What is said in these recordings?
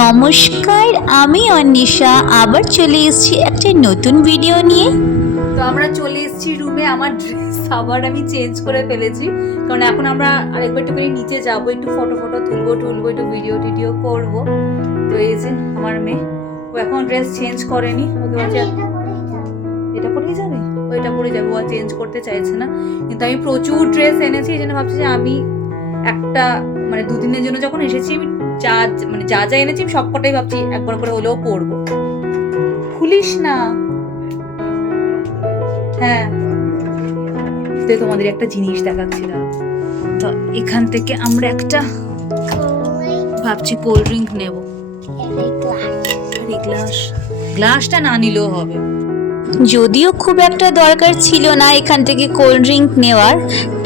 নমস্কার, আমি অন্বেষা আবার চলে এসেছি একটা নতুন ভিডিও নিয়ে। তো আমরা চলে এসেছি রুমে। আমার ড্রেস আবার আমি চেঞ্জ করে ফেলেছি, কারণ এখন আমরা আরেকবার একটু করে নিচে যাবো, একটু ফটো তুলবো, একটু ভিডিও করবো। তো এই যে আমার মেয়ে, ও এখন ড্রেস চেঞ্জ করেনি, ওকে বলছে এটা পরেই যাবে, ও এটা পরে যাবে, ও আর চেঞ্জ করতে চাইছে না। কিন্তু আমি প্রচুর ড্রেস এনেছি, এই জন্য ভাবছি যে আমি একটা মানে দুদিনের জন্য যখন এসেছি আমি যা যা এনেছি সবকটাই ভাবছি একবার করে হলেও পরবো। খুলিস না। হ্যাঁ, তোমাদের একটা জিনিস দেখাচ্ছিলাম। তো এখান থেকে আমরা একটা ভাবছি কোল্ড ড্রিঙ্ক নেবো। গ্লাসটা না নিলেও হবে। যদিও খুব একটা দরকার ছিল না এখান থেকে কোল্ড ড্রিঙ্ক নেওয়ার,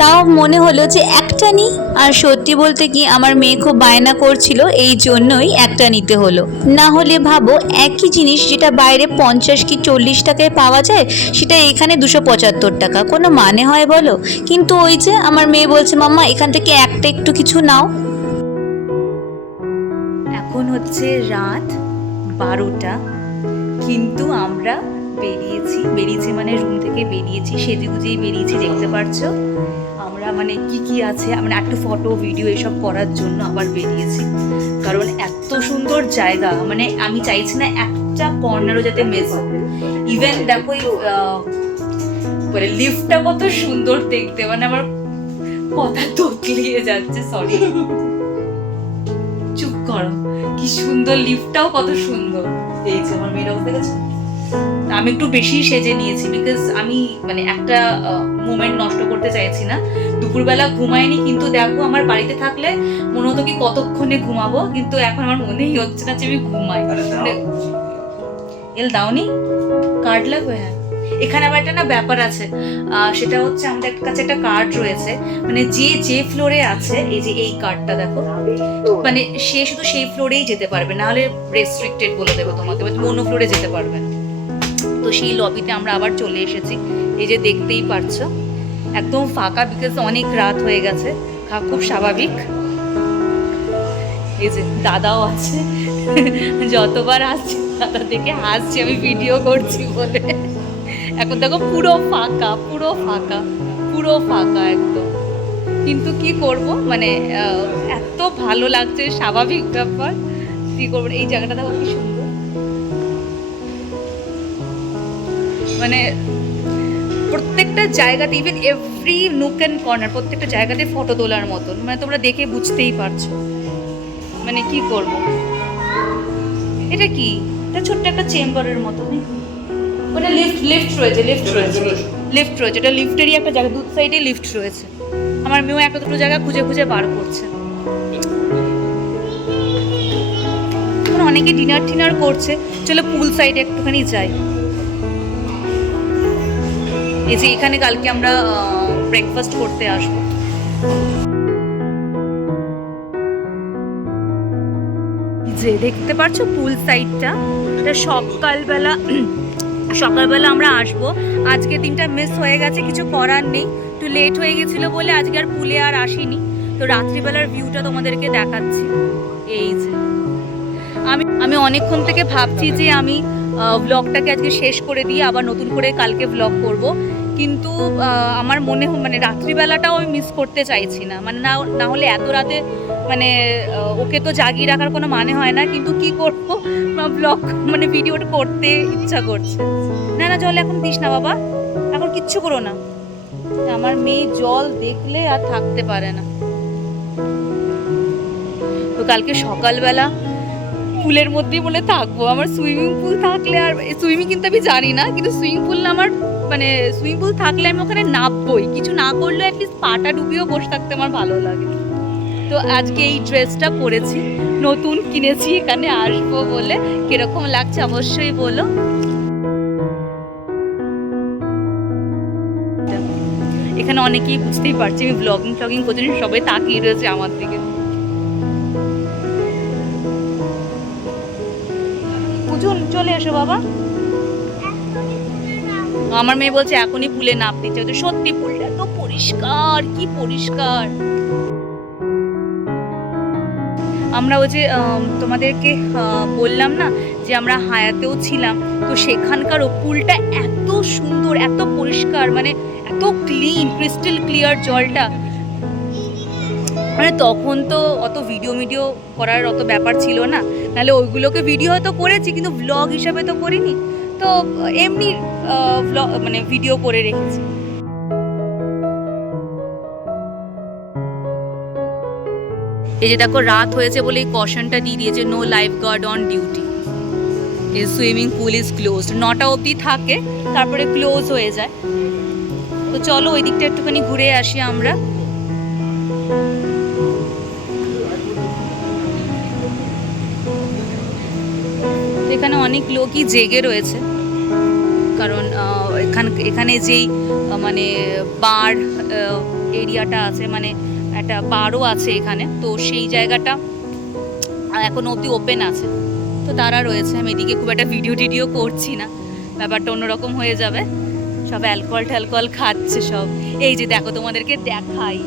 তাও মনে হলো যে একটা নিই। আর সত্যি বলতে কি আমার মেয়ে খুব বায়না করছিল, এই জন্যই একটা নিতে হলো। না হলে ভাবো একই জিনিস যেটা বাইরে 50 কি 40 টাকায় পাওয়া যায়, সেটা এখানে 275 টাকা, কোনো মানে হয় বলো? কিন্তু ওই যে আমার মেয়ে বলছে মাম্মা এখান থেকে একটা একটু কিছু নাও। এখন হচ্ছে রাত 12টা, কিন্তু আমরা বেরিয়েছি মানে রুম থেকে বেরিয়েছি, সেজেগুজেই বেরিয়েছি, দেখতে পারছো। আমরা মানে কি আছে, আমরা একটু ফটো ভিডিও এসব করার জন্য আবার বেরিয়েছি, কারণ এত সুন্দর জায়গা, মানে আমি চাইছি না একটা কর্নারও যাতে মিস হয়। ইভেন দেখো মানে লিফটটা কত সুন্দর দেখতে, মানে আমার কথা তোতলিয়ে যাচ্ছে, সরি চুপ করো। কি সুন্দর লিফটটাও, কত সুন্দর। এই যে আমার মেয়ের অবস্থা গেছে। আমি একটু বেশি সেজে নিয়েছি, বিকজ আমি মানে একটা মোমেন্ট নষ্ট করতে চাইছি না। দুপুরবেলা ঘুমাইনি, কিন্তু দেখো আমার বাড়িতে থাকলে মনে হতো কি কতক্ষণে ঘুমাবো, কিন্তু এখন আমার মনেই হচ্ছে না যে আমি ঘুমাই। এল দাওনি কার্ড লাগবে? হ্যাঁ, এখানে আবার একটা না ব্যাপার আছে, সেটা হচ্ছে আমাদের কাছে একটা কার্ড রয়েছে, মানে যে ফ্লোরে আছে, এই যে এই কার্ডটা দেখো, মানে সে শুধু সেই ফ্লোরেই যেতে পারবে, না হলে রেস্ট্রিক্টেড বলে দেবো তোমাকে, তুমি অন্য ফ্লোরে যেতে পারবে না। তো সেই লবিতে আমরা আবার চলে এসেছি, এই যে দেখতেই পারছো একদম ফাঁকা, বিকজ অনেক রাত হয়ে গেছে, খুব স্বাভাবিক। এই যে দাদাও আছে, যতবার আসছি দাদা দেখে হাসছি আমি ভিডিও করছি বলে। এখন দেখো পুরো ফাঁকা একদম। কিন্তু কি করব, মানে এত ভালো লাগছে, স্বাভাবিক ব্যাপার, কি করবো। এই জায়গাটা দেখো কি সুন্দর, মানে প্রত্যেকটা জায়গাতে, even every nook and corner, প্রত্যেকটা জায়গাতে ফটো তোলার মতন, মানে তোমরা দেখে বুঝতেই পারছো। মানে কি করব, এটা কি, এটা ছোট্ট একটা চেম্বারের মতো, ওটা লিফট রয়েছে, এটা লিফটেরই একটা জায়গা, দু সাইডে লিফট রয়েছে। আমার মেয়েও একটা দুটো জায়গা খুঁজে বার করছে। অনেকে ডিনার করছে, চলো পুল সাইডে একটুখানি যাই। এই যে এখানে কালকে আমরা ব্রেকফাস্ট করতে আসবো। যে দেখতে পাচ্ছ পুল সাইডটা, এটা সকালবেলা আমরা আসবো। আজকে দিনটা মিস হয়ে গেছে, কিছু করার নেই, একটু লেট হয়ে গেছিলো বলে আজকে আর পুলে আর আসিনি। তো রাত্রিবেলার ভিউটা তোমাদেরকে দেখাচ্ছি। এই যে আমি অনেকক্ষণ থেকে ভাবছি যে আমি ব্লগটাকে আজকে শেষ করে দিয়ে আবার নতুন করে কালকে ব্লগ করব, কিন্তু আমার মানে রাত্রিবেলাটাও আমি মিস করতে চাইছি না, মানে না হলে এত রাতে মানে ওকে তো জাগিয়ে রাখার কোনো মানে হয় না, কিন্তু কি করব, ব্লগ মানে ভিডিওটা করতে ইচ্ছা করছে। না জল এখন দিস না বাবা, এখন কিচ্ছু করো না। আমার মেয়ে জল দেখলে আর থাকতে পারে না। তো কালকে সকালবেলা পুলের মধ্যেই বলে থাকবো। আমার সুইমিং পুল থাকলে, আর সুইমিং কিন্তু আমি জানি না, কিন্তু সুইমিং পুল আমার মানে সুইমিং পুল থাকলে আমি ওখানে নামবই, কিছু না করলেও অ্যাটলিস্ট পাটা ডুবিয়েও বসে থাকতে আমার ভালো লাগে। তো আজকে এই ড্রেসটা পরেছি, নতুন কিনেছি এখানে আসবো বলে। কিরকম লাগছে অবশ্যই বলো। এখানে অনেকেই বুঝতেই পারছি আমি ব্লগিং করছি, সবাই তাকিয়ে রয়েছে আমার দিকে। চলে এসো বাবা। আমার মেয়ে বলছে এখনই পুলে নাপ দিচ্ছে, তো সত্যি পুলটা তো পরিষ্কার, কি পরিষ্কার। আমরা ওই যে তোমাদেরকে বললাম না যে আমরা হায়াতেও ছিলাম, তো সেখানকার পুলটা এত সুন্দর, এত পরিষ্কার, মানে এত ক্লিন, ক্রিস্টাল ক্লিয়ার জলটা। মানে তখন তো অত ভিডিও করার অত ব্যাপার ছিল না, নাহলে ওইগুলোকে ভিডিও হয়তো করেছি কিন্তু ব্লগ হিসাবে তো করিনি, তো এমনি ব্লগ মানে ভিডিও করে রেখেছি। এই যে দেখো রাত হয়েছে বলে এই কশনটা দিয়ে দিয়েছে, no lifeguard on duty, এই সুইমিং পুল ইজ ক্লোজড। 9টা অবধি থাকে, তারপরে ক্লোজ হয়ে যায়। তো চলো ওই দিকটা একটুখানি ঘুরে আসি আমরা। এখানে অনেক লোকই জেগে রয়েছে, কারণ এখানে যেই মানে বার এরিয়াটা আছে, মানে একটা বারও আছে এখানে, তো সেই জায়গাটা এখন অবধি ওপেন আছে, তো তারা রয়েছে। আমি এদিকে খুব একটা ভিডিও করছি না, ব্যাপারটা অন্যরকম হয়ে যাবে। সব অ্যালকোহল খাচ্ছে সব। এই যে দেখো তোমাদেরকে দেখাই,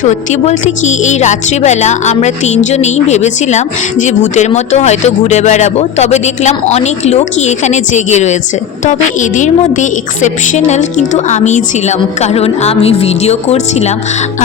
সত্যি বলতে কি এই রাত্রিবেলা আমরা তিনজনেই ভেবেছিলাম যে ভূতের মতো হয়তো ঘুরে বেড়াবো, তবে দেখলাম অনেক লোকই এখানে জেগে রয়েছে। তবে এদের মধ্যে এক্সেপশনাল কিন্তু আমিই ছিলাম, কারণ আমি ভিডিও করছিলাম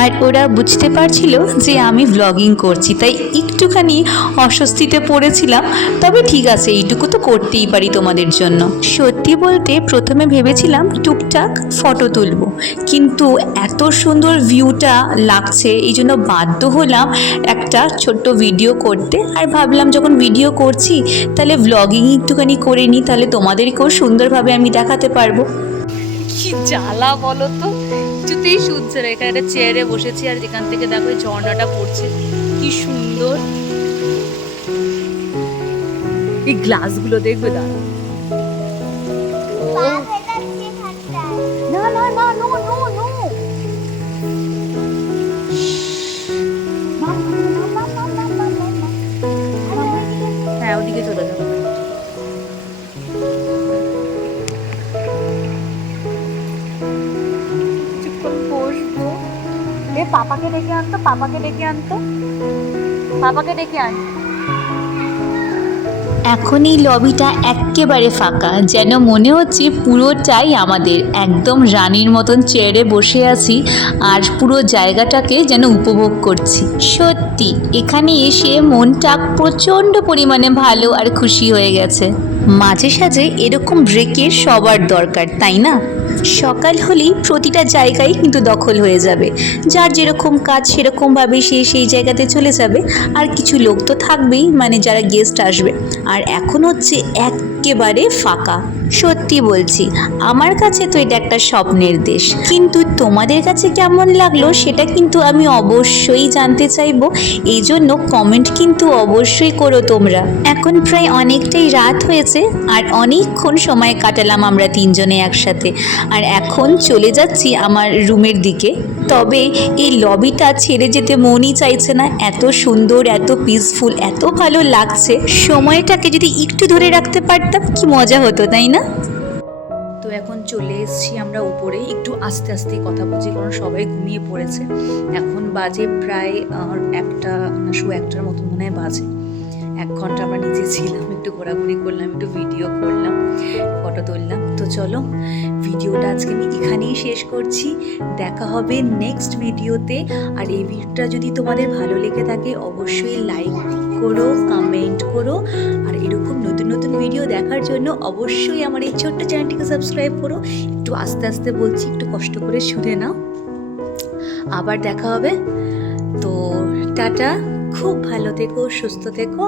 আর ওরা বুঝতে পারছিল যে আমি ব্লগিং করছি, তাই একটুখানি অস্বস্তিতে পড়েছিলাম। তবে ঠিক আছে, এইটুকু তো করতেই পারি তোমাদের জন্য। সত্যি বলতে প্রথমে ভেবেছিলাম টুকটাক ফটো তুলবো, কিন্তু এত সুন্দর ভিউটা লাগছে এই জন্য বাধ্য হলাম একটা ছোট্ট ভিডিও করতে। আর ভাবলাম যখন ভিডিও করছি তাহলে ব্লগিং একটুখানি করে নিই, তাহলে তোমাদেরকেও সুন্দরভাবে আমি দেখাতে পারবো। কি জ্বালা বলো তো, কিছুতেই শুনছে না। এখানে একটা চেয়ারে বসেছি আর এখান থেকে দেখো এই ঝর্ণাটা পড়ছে, কি সুন্দর। এই গ্লাসগুলো দেখবে, দাঁড়া না না না, নো নো নো, হ্যাঁ ওদিকে চলে যাও। বসবো, পাপাকে ডেকে আনতো, পাপাকে ডেকে আনতো, পাপাকে ডেকে আন। এখন এই লবিটা একেবারে ফাঁকা, যেন মনে হচ্ছে পুরোটাই আমাদের। একদম রানীর মতন চেয়ারে বসে আছি আর পুরো জায়গাটাকে যেন উপভোগ করছি। সত্যি এখানে এসে মনটা প্রচণ্ড পরিমাণে ভালো আর খুশি হয়ে গেছে। মাঝে সাঝে এরকম ব্রেকের সবার দরকার, তাই না? সকাল হলেই প্রতিটা জায়গায় কিন্তু দখল হয়ে যাবে, যার যেরকম কাজ সেরকমভাবে সে সেই জায়গাতে চলে যাবে, আর কিছু লোক তো থাকবেই, মানে যারা গেস্ট আসবে। আর এখন হচ্ছে একেবারে ফাঁকা। সত্যি বলছি, আমার কাছে তো এটা একটা স্বপ্নের দেশ, কিন্তু তোমাদের কাছে কেমন লাগলো সেটা কিন্তু আমি অবশ্যই জানতে চাইবো। এই জন্য কমেন্ট কিন্তু অবশ্যই করো তোমরা। এখন প্রায় অনেকটাই রাত হয়েছে আর অনেকক্ষণ সময় কাটালাম আমরা তিনজনে একসাথে, আর এখন চলে যাচ্ছি আমার রুমের দিকে। তবে এই লবিটা ছেড়ে যেতে মনই চাইছে না, এত সুন্দর, এত পিসফুল, এত ভালো লাগছে। সময়টাকে যদি একটু ধরে রাখতে পারতাম কি মজা হতো, তাই না? তো এখন চলে এসেছি আমরা উপরে, একটু আস্তে আস্তে কথা বলছি কারণ সবাই ঘুমিয়ে পড়েছে। এখন বাজে প্রায় 1টা না 1:15 মতো মনে হয় বাজে। 1 ঘন্টা আমরা নিচে ছিলাম, একটু ঘোরাঘুরি করলাম, একটু ভিডিও করলাম, ফটো তুললাম। তো চলো ভিডিওটা আজকে আমি এখানেই শেষ করছি, দেখা হবে নেক্সট ভিডিওতে। আর এই ভিডিওটা যদি তোমাদের ভালো লেগে থাকে অবশ্যই লাইক করো, কমেন্ট করো, আর এরকম নতুন নতুন ভিডিও দেখার জন্য অবশ্যই আমার এই ছোট্ট চ্যানেলটিকে সাবস্ক্রাইব করো। একটু আস্তে আস্তে বলছি, একটু কষ্ট করে শুনে নাও। আবার দেখা হবে, তো টাটা, খুব ভালো থেকো, সুস্থ থেকো।